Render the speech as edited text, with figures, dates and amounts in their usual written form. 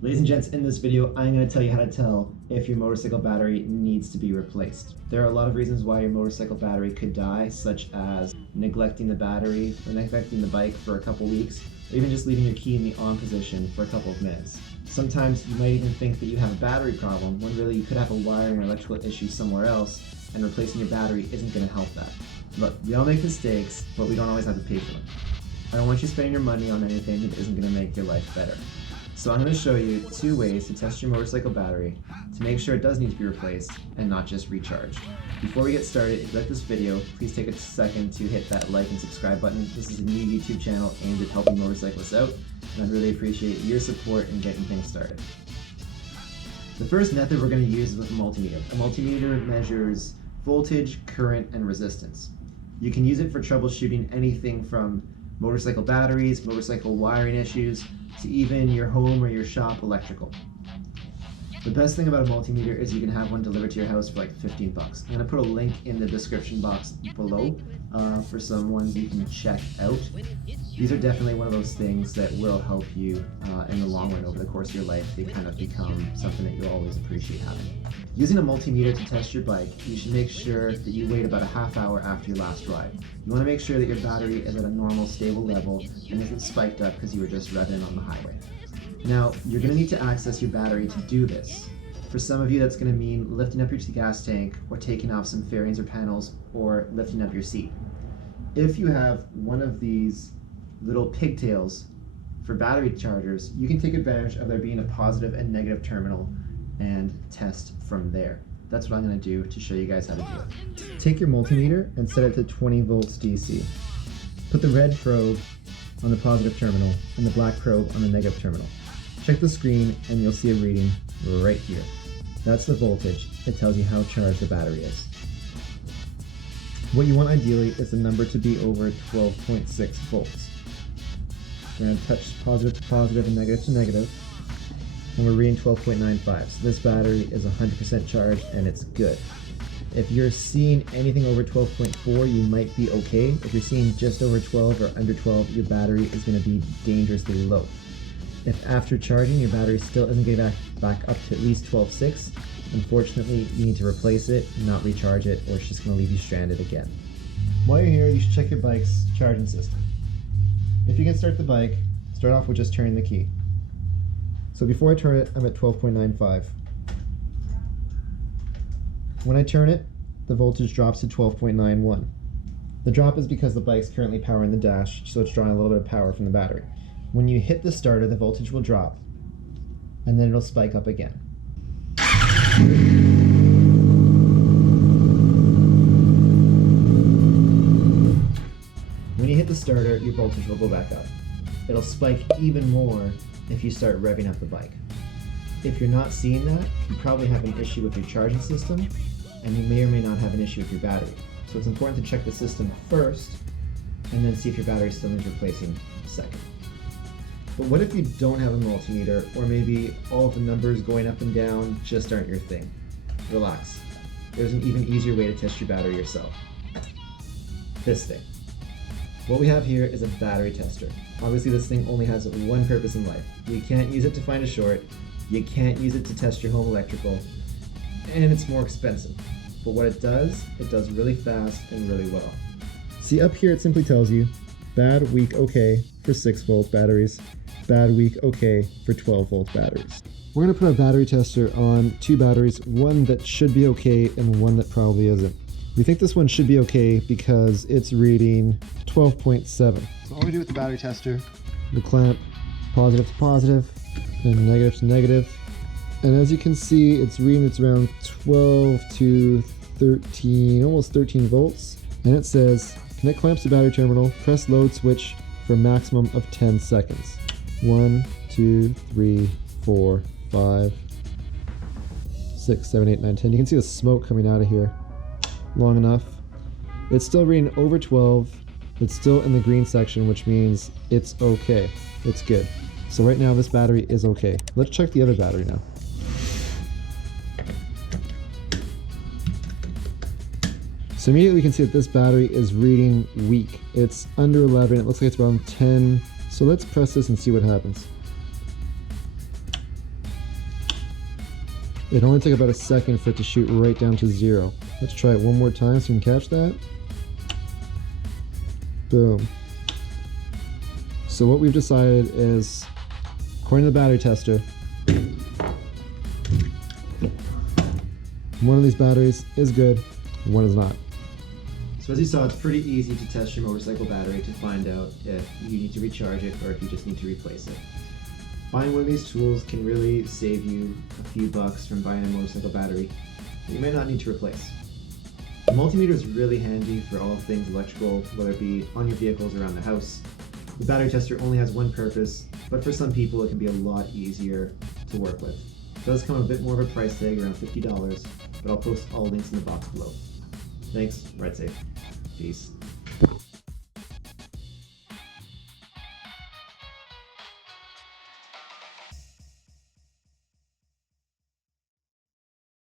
Ladies and gents, in this video, I'm going to tell you how to tell if your motorcycle battery needs to be replaced. There are a lot of reasons why your motorcycle battery could die, such as neglecting the battery or neglecting the bike for a couple weeks, or even just leaving your key in the on position for a couple of minutes. Sometimes you might even think that you have a battery problem, when really you could have a wiring or electrical issue somewhere else, and replacing your battery isn't going to help that. Look, we all make mistakes, but we don't always have to pay for them. I don't want you spending your money on anything that isn't going to make your life better. So I'm going to show you 2 ways to test your motorcycle battery to make sure it does need to be replaced and not just recharged. Before we get started, if you like this video, please take a second to hit that like and subscribe button. This is a new YouTube channel aimed at helping motorcyclists out, and I'd really appreciate your support in getting things started. The first method we're going to use is with a multimeter. A multimeter measures voltage, current, and resistance. You can use it for troubleshooting anything from motorcycle batteries, motorcycle wiring issues, to even your home or your shop electrical. The best thing about a multimeter is you can have one delivered to your house for like 15 bucks. I'm going to put a link in the description box below for some ones you can check out. These are definitely one of those things that will help you in the long run over the course of your life. They kind of become something that you'll always appreciate having. Using a multimeter to test your bike, you should make sure that you wait about a half hour after your last ride. You want to make sure that your battery is at a normal, stable level and isn't spiked up because you were just revving on the highway. Now, you're going to need to access your battery to do this. For some of you, that's going to mean lifting up your gas tank or taking off some fairings or panels or lifting up your seat. If you have one of these little pigtails for battery chargers, you can take advantage of there being a positive and negative terminal and test from there. That's what I'm going to do to show you guys how to do it. Take your multimeter and set it to 20 volts DC. Put the red probe on the positive terminal and the black probe on the negative terminal. Check the screen and you'll see a reading right here. That's the voltage. It tells you how charged the battery is. What you want ideally is the number to be over 12.6 volts. We're going to touch positive to positive and negative to negative, and we're reading 12.95. So this battery is 100% charged and it's good. If you're seeing anything over 12.4, you might be okay. If you're seeing just over 12 or under 12, your battery is going to be dangerously low. If after charging your battery still isn't getting back up to at least 12.6, unfortunately you need to replace it, not recharge it, or it's just going to leave you stranded again. While you're here, you should check your bike's charging system. If you can start the bike, start off with just turning the key. So before I turn it, I'm at 12.95. When I turn it, the voltage drops to 12.91. The drop is because the bike's currently powering the dash, so it's drawing a little bit of power from the battery. When you hit the starter, the voltage will drop, and then it'll spike up again. When you hit the starter, your voltage will go back up. It'll spike even more if you start revving up the bike. If you're not seeing that, you probably have an issue with your charging system, and you may or may not have an issue with your battery. So it's important to check the system first, and then see if your battery still needs replacing second. But what if you don't have a multimeter, or maybe all of the numbers going up and down just aren't your thing? Relax. There's an even easier way to test your battery yourself. This thing. What we have here is a battery tester. Obviously this thing only has one purpose in life. You can't use it to find a short, you can't use it to test your home electrical, and it's more expensive. But what it does really fast and really well. See, up here it simply tells you, bad, weak, okay for 6-volt batteries, bad, weak, okay for 12-volt batteries. We're going to put our battery tester on 2 batteries, one that should be okay and one that probably isn't. We think this one should be okay because it's reading 12.7. So all we do with the battery tester, we clamp positive to positive and negative to negative. And as you can see, it's reading it's around 12 to 13, almost 13 volts. And it says, connect clamps to battery terminal, press load switch for a maximum of 10 seconds. 1, 2, 3, 4, 5, 6, 7, 8, 9, 10. You can see the smoke coming out of here. Long enough. It's still reading over 12. It's still in the green section, which means it's okay. It's good. So right now this battery is okay. Let's check the other battery now. So immediately we can see that this battery is reading weak. It's under 11. It looks like it's around 10. So let's press this and see what happens. It only took about a second for it to shoot right down to 0. Let's try it one more time so you can catch that. Boom. So what we've decided is, according to the battery tester, one of these batteries is good, one is not. So as you saw, it's pretty easy to test your motorcycle battery to find out if you need to recharge it or if you just need to replace it. Buying one of these tools can really save you a few bucks from buying a motorcycle battery that you may not need to replace. The multimeter is really handy for all things electrical, whether it be on your vehicles or around the house. The battery tester only has one purpose, but for some people it can be a lot easier to work with. It does come a bit more of a price tag, around $50, but I'll post all links in the box below. Thanks, ride safe. Peace.